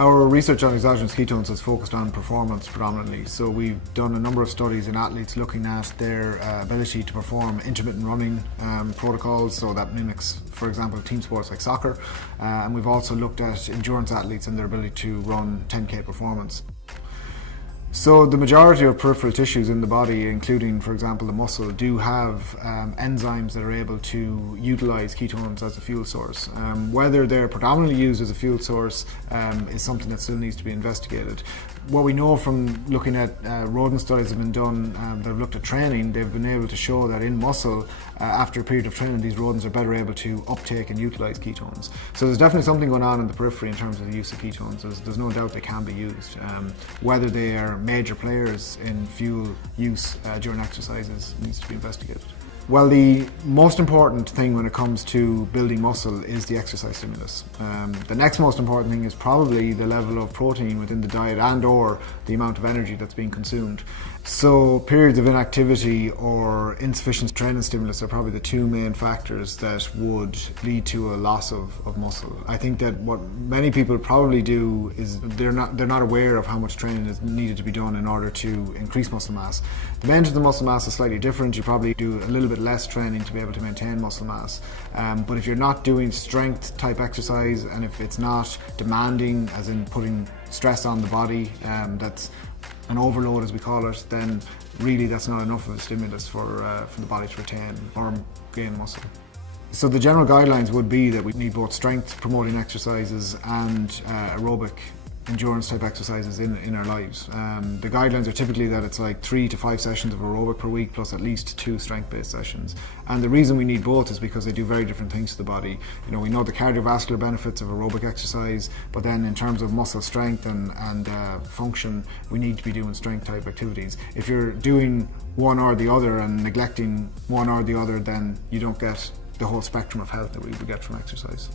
Our research on exogenous ketones has focused on performance predominantly. So we've done a number of studies in athletes looking at their ability to perform intermittent running protocols. So that mimics, for example, team sports like soccer. And we've also looked at endurance athletes and their ability to run 10K performance. So the majority of peripheral tissues in the body, including, for example, the muscle, do have enzymes that are able to utilize ketones as a fuel source. Whether they're predominantly used as a fuel source is something that still needs to be investigated. What we know from looking at rodent studies that have been done that have looked at training, they've been able to show that in muscle, after a period of training, these rodents are better able to uptake and utilize ketones. So there's definitely something going on in the periphery in terms of the use of ketones. There's no doubt they can be used. Whether they are major players in fuel use during exercises needs to be investigated. Well, the most important thing when it comes to building muscle is the exercise stimulus. The next most important thing is probably the level of protein within the diet and or the amount of energy that's being consumed. So periods of inactivity or insufficient training stimulus are probably the two main factors that would lead to a loss of muscle. I think that what many people probably do is they're not aware of how much training is needed to be done in order to increase muscle mass. The maintenance of the muscle mass is slightly different. You probably do a little bit less training to be able to maintain muscle mass. But if you're not doing strength type exercise and if it's not demanding, as in putting stress on the body, that's an overload as we call it, then really that's not enough of a stimulus for the body to retain or gain muscle. So the general guidelines would be that we need both strength promoting exercises and aerobic endurance type exercises in our lives. The guidelines are typically that it's like 3 to 5 sessions of aerobic per week plus at least 2 strength-based sessions. And the reason we need both is because they do very different things to the body. You know, we know the cardiovascular benefits of aerobic exercise, but then in terms of muscle strength and function, we need to be doing strength type activities. If you're doing one or the other and neglecting one or the other, then you don't get the whole spectrum of health that we would get from exercise.